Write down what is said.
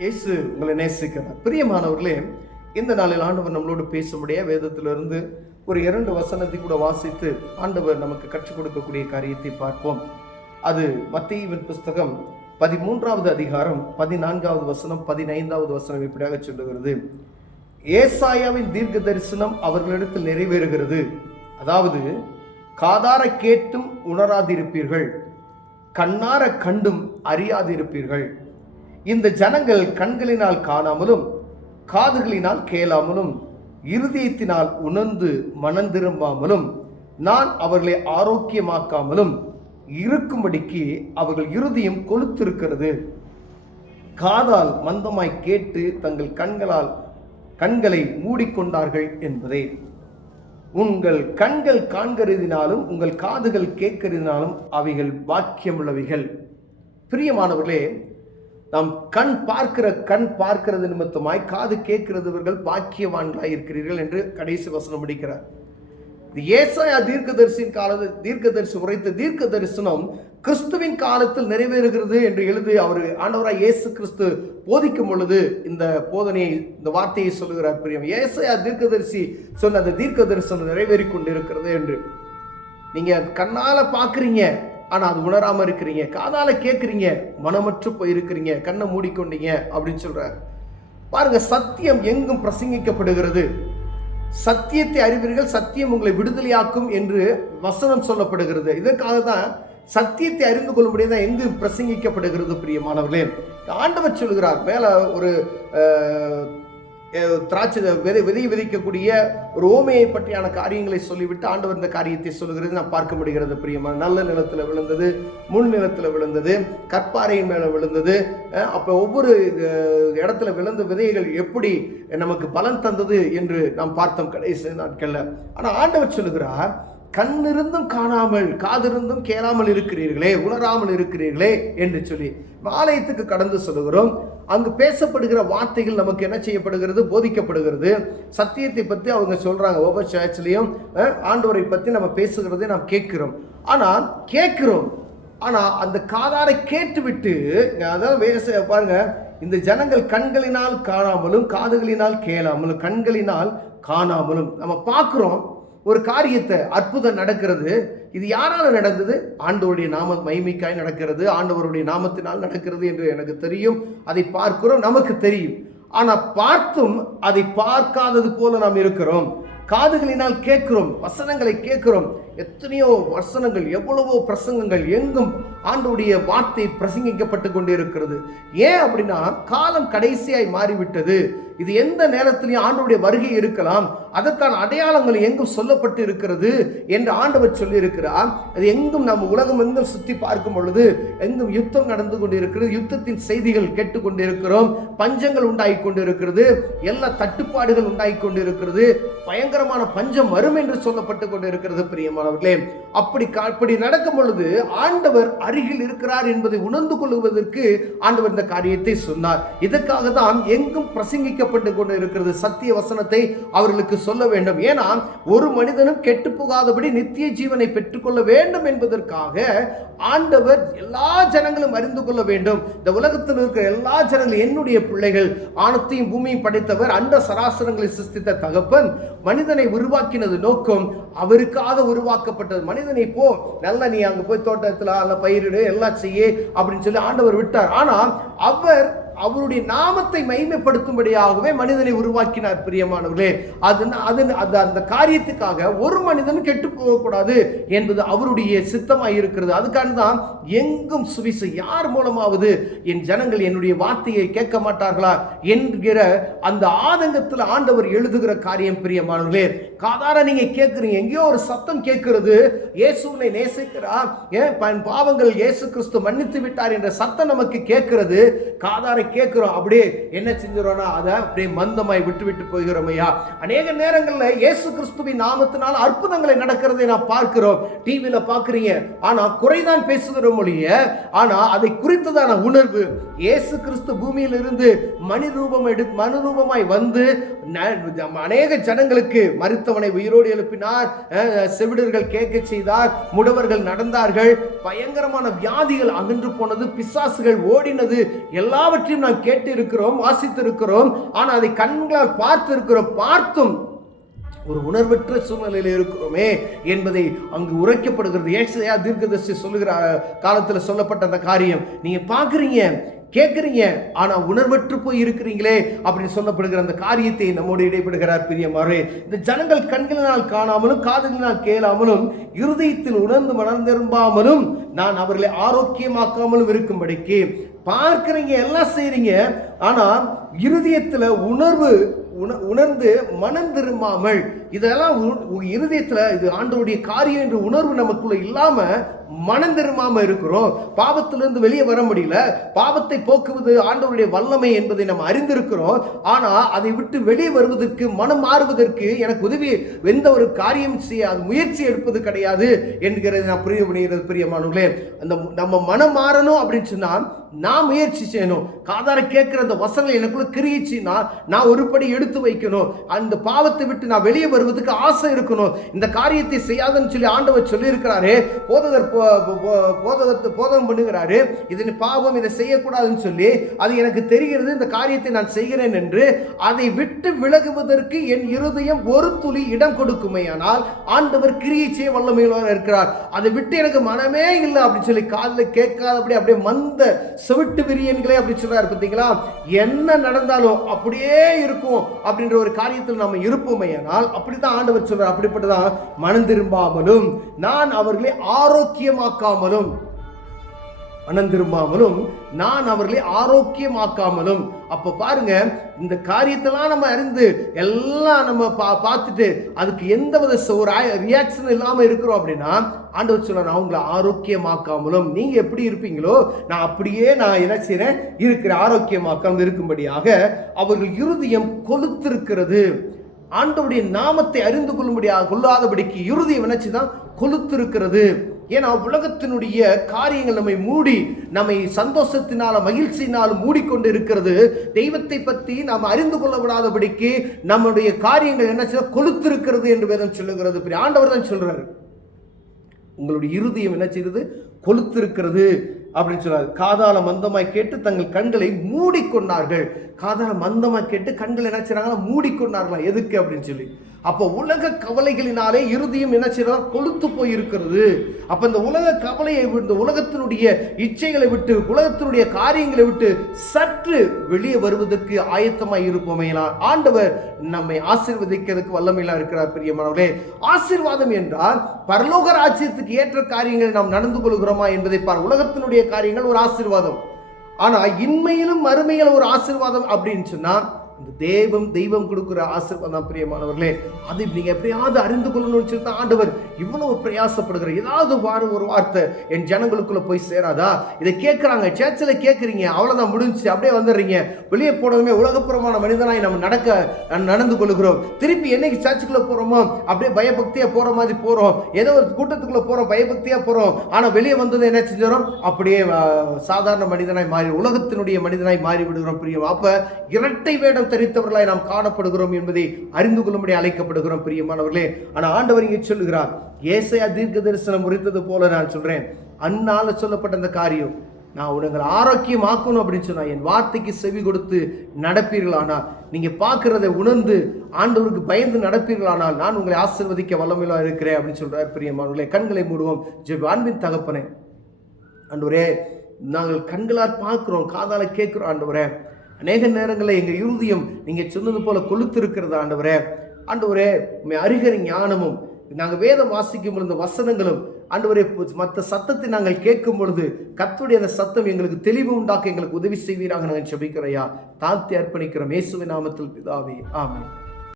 இயேசு உங்களை நேசிக்கிறார். பிரியமானவர்களே, இந்த நாளில் ஆண்டவர் நம்மளோடு பேசும்படியா வேதத்திலிருந்து ஒரு 2 வசனத்தை கூட வாசித்து ஆண்டவர் நமக்கு கற்றுக் கொடுக்கக்கூடிய காரியத்தை பார்ப்போம். அது மத்தேயுவின் புஸ்தகம் 13வது அதிகாரம் 14வது வசனம் 15வது வசனம் இப்படியாக சொல்லுகிறது. ஏசாயாவின் தீர்க்க தரிசனம் அவர்களிடத்தில் நிறைவேறுகிறது. அதாவது, காதார கேட்டும் உணராதிருப்பீர்கள், கண்ணார கண்டும் அறியாதிருப்பீர்கள். இந்த ஜனங்கள் கண்களினால் காணாமலும் காதுகளினால் கேளாமலும் இருதயத்தினால் உணர்ந்து மனந்திரும்பாமலும் நான் அவர்களை ஆரோக்கியமாக்காமலும் இருக்கும்படிக்கு அவர்கள் இருதயம் கொளுத்திருக்கிறது. காதால் மந்தமாய் கேட்டு தங்கள் கண்களை மூடிக்கொண்டார்கள் என்பதே. உங்கள் கண்கள் காண்கிறதினாலும் உங்கள் காதுகள் கேட்கிறதினாலும் அவைகள் பாக்கியமுள்ளவைகள். பிரியமானவர்களே, நாம் கண் பார்க்கிறது நிமித்தமாய் காது கேட்கிறவர்கள் பாக்கியவான்களாய் இருக்கிறீர்கள் என்று கடைசி வசனம் முடிக்கிறார். ஏசாயா தீர்க்கதரிசி உரைத்த தீர்க்க தரிசனம் கிறிஸ்துவின் காலத்தில் நிறைவேறுகிறது என்று எழுதி அவர் ஆண்டவராய் இயேசு கிறிஸ்து போதிக்கும் பொழுது இந்த போதனையை, இந்த வார்த்தையை சொல்லுகிறார். பிரியம், ஏசாயா தீர்க்கதரிசி சொன்ன அந்த தீர்க்க தரிசனம் நிறைவேறி கொண்டிருக்கிறது என்று. நீங்க கண்ணால பார்க்குறீங்க, ஆனால் அது உணராமல் இருக்கிறீங்க. காதால கேட்குறீங்க, மனமற்று போயிருக்கிறீங்க, கண்ணை மூடிக்கொண்டீங்க அப்படின்னு சொல்றார். பாருங்க, சத்தியம் எங்கும் பிரசங்கிக்கப்படுகிறது. சத்தியத்தை அறிவீர்கள், சத்தியம் உங்களை விடுதலையாக்கும் என்று வசனம் சொல்லப்படுகிறது. இதற்காக தான் சத்தியத்தை அறிந்து கொள்ளும்படியே தான் எங்கு பிரசங்கிக்கப்படுகிறது. பிரியமானவர்களே, ஆண்டவர் சொல்கிறார், மேல ஒரு திராட்சை விதையை விதைக்கக்கூடிய ஒரு ஓமையை பற்றியான காரியங்களை சொல்லிவிட்டு ஆண்டவர் இந்த காரியத்தை சொல்லுகிறது நாம் பார்க்க முடிகிறது. பிரியமான, நல்ல நிலத்தில் விழுந்தது, முள் நிலத்தில் விழுந்தது, கற்பாறையின் மேலே விழுந்தது. அப்போ ஒவ்வொரு இடத்துல விழுந்த விதைகள் எப்படி நமக்கு பலன் தந்தது என்று நாம் பார்த்தோம் கடைசி நாட்களில். ஆனால் ஆண்டவர் சொல்லுகிறார், கண்ணிருந்தும் காணாமல் காதிருந்தும் கேளாமல் இருக்கிறீர்களே, உணராமல் இருக்கிறீர்களே என்று சொல்லி ஆலயத்துக்கு கடந்து சொல்லுகிறோம். அங்கு பேசப்படுகிற வார்த்தைகள் நமக்கு என்ன செய்யப்படுகிறது, போதிக்கப்படுகிறது. சத்தியத்தை பற்றி அவங்க சொல்றாங்க. ஒவ்வொரு சர்ச்சிலையும் ஆண்டவரை பற்றி நம்ம பேசுகிறதை நாம் கேட்கிறோம். ஆனால் அந்த காதாரை கேட்டுவிட்டு, அதாவது பாருங்க, இந்த ஜனங்கள் கண்களினால் காணாமலும் காதுகளினால் கேளாமலும், கண்களினால் காணாமலும் நம்ம பார்க்கிறோம் ஒரு காரியத்தை, அற்புதம் நடக்கிறது. இது யாரால நடந்தது? ஆண்டவருடைய நாம மகிமைக்காய் நடக்கிறது, ஆண்டவருடைய நாமத்தினால் நடக்கிறது என்று எனக்கு தெரியும். அதை பார்க்கிறோம், நமக்கு தெரியும். ஆனால் பார்த்தும் அதை பார்க்காதது போல நாம் இருக்கிறோம். காதுகளினால் கேட்கிறோம், வசனங்களை கேட்கிறோம். எத்தனையோ வசனங்கள், எவ்வளவோ பிரசங்கங்கள், எங்கும் ஆண்டவருடைய வார்த்தை பிரசங்கிக்கப்பட்டு கொண்டே இருக்கிறது. ஏன் அப்படின்னா, காலம் கடைசியாய் மாறிவிட்டது. இது எந்த நேரத்திலையும் ஆண்டவருடைய வருகை இருக்கலாம். அதற்கான அடையாளங்கள் எங்கும் சொல்லப்பட்டு இருக்கிறது என்று ஆண்டவர் சொல்லி இருக்கிறார். அது எங்கும் நம்ம உலகம் எங்கும் சுற்றி பார்க்கும் பொழுது எங்கும் யுத்தம் நடந்து கொண்டிருக்கிறது. யுத்தத்தின் செய்திகள் கேட்டுக்கொண்டிருக்கிறோம். பஞ்சங்கள் உண்டாகி கொண்டிருக்கிறது, எல்லா தட்டுப்பாடுகள் உண்டாகி கொண்டிருக்கிறது. பயங்கரமான பஞ்சம் வரும் என்று சொல்லப்பட்டு கொண்டிருக்கிறது. பிரியமானவர்களே, அப்படி நடக்கும் பொழுது ஆண்டவர் அருகில் இருக்கிறார் என்பதை உணர்ந்து கொள்வதற்கு ஆண்டவர் இந்த காரியத்தை சொன்னார். இதற்காக தான் எங்கும் பிரசங்கிக்கப்பட்டு கொண்டு இருக்கிறது. சத்திய வசனத்தை அவர்களுக்கு சொல்ல வேண்டும். ஏன்னா, ஒரு மனிதனும் கெட்டு போகாதபடி நித்திய ஜீவனை பெற்றுக்கொள்ள வேண்டும் என்பதற்காக ஆண்டவர் எல்லா ஜனங்களும் அறிந்து கொள்ள வேண்டும். இந்த உலகத்தில் இருக்கிற எல்லா ஜனங்களும் என்னுடைய பிள்ளைகள். வானத்தையும் பூமியும் படைத்தவர், அண்ட சராசரங்களை சிருஷ்டித்த தகப்பன் மனிதனை உருவாக்கினது நோக்கம் அவருக்காக உருவாக்கப்பட்டது. மனிதனை போ, நல்ல நீ அங்க போய் தோட்டத்தில் அல்ல பயிரிடு, எல்லாம் செய்ய அப்படின்னு சொல்லி ஆண்டவர் விட்டார். ஆனால் அவருடைய நாமத்தை மகிமைப்படுத்தும்படியாகவே மனிதனை உருவாக்கினார். பிரியமானவர்களே, அந்த காரியத்துக்காக ஒரு மனிதன் கெட்டு போகக்கூடாது என்பது அவருடைய சித்தமாக இருக்கிறது. அதுக்காக தான் எங்கும் சுவிசேஷம், யார் மூலமாவது என் ஜனங்கள் என்னுடைய வார்த்தையை கேட்க மாட்டார்களா என்கிற அந்த ஆதங்கத்தில் ஆண்டவர் எழுதுகிற காரியம். பிரியமானவர்களே, காதார நீங்க கேட்குறீங்க, எங்கேயோ ஒரு சத்தம் கேட்கிறது, இயேசுவை நேசிக்கிறார், பாவங்கள் இயேசு கிறிஸ்து மன்னித்து விட்டார் என்ற சத்தம் நமக்கு கேட்கிறது. காதாரை கேட்கிறோம், அப்படியே என்ன செஞ்சிரோம்னா அதை அப்படியே மந்தமாய் விட்டு போகிறோம். ஐயா, அநேக நேரங்களில் இயேசு கிறிஸ்துவின் நாமத்தினால் அற்புதங்களை நடக்கிறதை நான் பார்க்கிறோம், டிவியில பார்க்குறீங்க. ஆனால் குறைதான் பேசுகிறோம் மொழிய, ஆனால் அதை குறித்ததான உணர்வு, இயேசு கிறிஸ்து பூமியில் இருந்து மனுரூபமாய் வந்து அநேக ஜனங்களுக்கு மரித்த மரித்தவனை உயிரோடு எழுப்பினார், செவிடர்கள் கேட்க செய்தார், முடவர்கள் நடந்தார்கள், பயங்கரமான வியாதிகள் அகன்று போனது, பிசாசுகள் ஓடினது, எல்லாவற்றையும் நாம் கேட்டு இருக்கிறோம், வாசித்து இருக்கிறோம். ஆனால் அதை கண்களால் பார்த்து இருக்கிறோம். பார்த்தும் ஒரு உணர்வற்ற சூழ்நிலையில் இருக்கிறோமே என்பதை அங்கு உரைக்கப்படுகிறது. ஏசாயா தீர்க்கதரிசி சொல்லுகிற காலத்தில் சொல்லப்பட்ட அந்த காரியம் நீங்க பார்க்குறீங்க, கேட்குறீங்க, ஆனால் உணர்வற்று போய் இருக்கிறீங்களே அப்படின்னு சொல்லப்படுகிற அந்த காரியத்தை நம்மோடு இடைப்படுகிறார் பிரியமானவரே. இந்த ஜனங்கள் கண்களினால் காணாமலும் காதுகளினால் கேளாமலும் இருதயத்தில் உணர்ந்து மனந்திரும்பாமலும் நான் அவர்களை ஆரோக்கியமாக்காமலும் இருக்கும்படிக்கு. பார்க்குறீங்க, எல்லாம் செய்றீங்க, ஆனால் இருதயத்தில் உணர்ந்து மனம் திரும்பாமல், இதெல்லாம் இருதயத்தில் இது ஆண்டவருடைய காரியம் என்ற உணர்வு நமக்குள்ள இல்லாம மனம் திரும்பாம இருக்கிறோம். பாவத்திலிருந்து வெளியே வர முடியல. பாவத்தை போக்குவது ஆண்டவருடைய வல்லமை என்பதை நம்ம அறிந்திருக்கிறோம். ஆனா அதை விட்டு வெளியே வருவதற்கு, மனம் மாறுவதற்கு எனக்கு உதவி எந்த ஒரு காரியம் செய்ய முயற்சி எடுப்பது கிடையாது என்கிறதை நான் புரிய முடிகிறது பிரியமானவர்களே. அந்த நம்ம மனம் மாறணும் அப்படின்னு சொன்னா நான் முயற்சி செய்யணும். காதார கேட்கிற அந்த வசனங்கள் எனக்குள்ள கிரியச்சின்னா நான் ஒருபடி எடுத்து வைக்கணும். அந்த பாவத்தை விட்டு நான் வெளியே வருவதற்கு ஆசை இருக்கணும். இந்த காரியத்தை செய்யாதுன்னு சொல்லி ஆண்டவர் சொல்லி இருக்கிறாரு. போதகம் பண்ணுகிறாரு, இது பாவம், இதை செய்யக்கூடாதுன்னு சொல்லி அது எனக்கு தெரிகிறது, இந்த காரியத்தை நான் செய்கிறேன் என்று அதை விட்டு விலகுவதற்கு என் இருதயம் ஒரு துளி இடம் கொடுக்குமேயானால் ஆண்டவர் கிரியை செய்ய வல்லமையுள்ளவர் இருக்கிறார். அதை விட்டு எனக்கு மனமே இல்லை அப்படின்னு சொல்லி காதில் கேட்காதபடி அப்படியே மந்த செவிட்டு விரியன்களே அப்படி சொல்றாரு. பார்த்தீங்களா, என்ன நடந்தாலும் அப்படியே இருக்கும் அப்படின்ற ஒரு காரியத்தில் நம்ம இருப்போமேயானால் அப்படித்தான் ஆண்டவர் சொல்றார். அப்படிப்பட்டதான் மனம் திரும்பாமலும் நான் அவர்களை ஆரோக்கியமாக்காமலும், மனம் திரும்பாமலும் நான் அவர்களை ஆரோக்கியமாக்காமலும். அப்ப பாருங்க, இந்த காரியத்தெல்லாம் நம்ம அறிந்து எல்லாம் நம்ம பார்த்துட்டு அதுக்கு எந்த வித ஒரு ரியாக்ஷன் இல்லாம இருக்கிறோம் அப்படின்னா ஆண்டவர் சொல்ல நான் உங்களை ஆரோக்கியமாக்காமலும், நீங்க எப்படி இருப்பீங்களோ நான் அப்படியே நான் என்ன செய்றேன் இருக்கிற ஆரோக்கியமாக்காமல் இருக்கும்படியாக அவர்கள் இருதயம் கொளுத்திருக்கிறது. ஆண்டவருடைய நாமத்தை அறிந்து கொள்ளாதபடிக்கு இருதயம் என்னச்சுதான் கொளுத்திருக்கிறது. ஏன்னா உலகத்தினுடைய காரியங்கள் நம்மை சந்தோஷத்தினால மகிழ்ச்சியினாலும் மூடிக்கொண்டு இருக்கிறது. தெய்வத்தை பற்றி நாம் அறிந்து கொள்ளப்படாதபடிக்கு நம்முடைய காரியங்கள் என்ன கொளுத்திருக்கிறது என்று வேதம் சொல்லுகிறது. ஆண்டவர் தான் சொல்றாரு, உங்களுடைய இருதயம் என்ன செய்கிறது, கொளுத்திருக்கிறது அப்படின்னு சொல்றாரு. காதால மந்தமாய் கேட்டு தங்கள் கண்களை மூடிக்கொண்டார்கள். காதால மந்தமாய் கேட்டு கண்கள் என்ன செய்றாங்க, மூடிக்கொண்டார்களா? எதுக்கு அப்படின்னு சொல்லி. அப்போ உலக கவலைகளினாலே இருதயம் என்ன செய்யறாங்க, கொளுத்து போய் இருக்கிறது. அப்ப இந்த உலக கவலையை, இந்த உலகத்தினுடைய இச்சைகளை விட்டு, உலகத்தினுடைய காரியங்களை விட்டு சற்று வெளியே வருவதற்கு ஆயத்தமாய் இருப்போமே. ஆண்டவர் நம்மை ஆசீர்வதிக்கிறதுக்கு வல்லமையில இருக்கிறார் பிரியமானவர்களே. ஆசீர்வாதம் என்றால் பரலோக ராஜ்யத்துக்கு ஏற்ற காரியங்களை நாம் நடந்து கொள்கிறோமா என்பதை பார். உலகத்தினுடைய காரியங்கள் ஒரு ஆசீர்வாதம், ஆனா இன்மையிலும் மறுமையிலும் ஒரு ஆசீர்வாதம் அப்படின்னு சொன்னா இந்த தெய்வம் கொடுக்கிற ஆசீர்வாதம் பிரியமானவர்களே. அது நீங்க எப்படியாவது அறிந்து கொள்ளணும்னு சொல்லி தான் ஆண்டவர் இவ்வளவு பிரயாசப்படுகிற. ஏதாவது ஒரு வார்த்தை என் ஜனங்களுக்குள்ள போய் சேராதா? இதை கேட்கறாங்க, சேர்ச்சில் கேட்குறீங்க, அவ்வளவுதான் முடிஞ்சு அப்படியே வந்துடுறீங்க. வெளியே போனதுமே உலகப்புறமான மனிதனாய் நம்ம நடந்து கொள்கிறோம். திருப்பி என்னைக்கு சர்ச்சுக்குள்ள போறோமோ அப்படியே பயபக்தியா போற மாதிரி போறோம். ஏதோ ஒரு கூட்டத்துக்குள்ள போறோம், பயபக்தியா போறோம். ஆனா வெளியே வந்தது என்ன செஞ்சோம், அப்படியே சாதாரண மனிதனாய் மாறி, உலகத்தினுடைய மனிதனாய் மாறி விடுகிறோம் பிரியம். அப்ப இரட்டை வேடம் தரித்தவர்களாய் நாம் காணப்படுகிறோம் என்பதை அறிந்து கொள்ளும்படி அழைக்கப்படுகிறோம் பிரியமானவர்களே. ஆனா ஆண்டவர் இங்கே சொல்லுகிறார், ஏசாயா தீர்க்க தரிசனம் உரைத்தது போல நான் சொல்றேன், அந்நாள சொல்லப்பட்ட அந்த காரியம் நான் உங்களை ஆரோக்கியமாக்கணும் அப்படின்னு சொன்னா என் வார்த்தைக்கு செவி கொடுத்து நடப்பீர்களானால், நீங்க பார்க்கிறதை உணர்ந்து ஆண்டவருக்கு பயந்து நடப்பீர்களானால் நான் உங்களை ஆசீர்வதிக்க வல்லமையில இருக்கிறேன் அப்படின்னு சொல்றார் பிரியமானவர்களே. கண்களை மூடுவோம். அன்பின் தகப்பனே, ஆண்டவரே, நாங்கள் கண்களால் பார்க்கிறோம், காதால கேட்கிறோம் ஆண்டவரே. அநேக நேரங்களில் எங்கள் இருதயம் நீங்கள் சொன்னது போல கொளுத்து இருக்கிறது ஆண்டவரே. ஆண்டவரே, உண்மை அறிகிற ஞானமும் நாங்கள் வேதம் வாசிக்கும் பொழுது வசனங்களும் ஆண்டவரே மற்ற சத்தத்தை நாங்கள் கேட்கும் பொழுது கர்த்தருடைய அந்த சத்தம் எங்களுக்கு தெளிவு உண்டாக்க எங்களுக்கு உதவி செய்வீராக நாங்கள் ஜெபிக்கிறோம். தாழ்த்தி அர்ப்பணிக்கிறோம் இயேசுவின் நாமத்தில் பிதாவே, ஆமென்.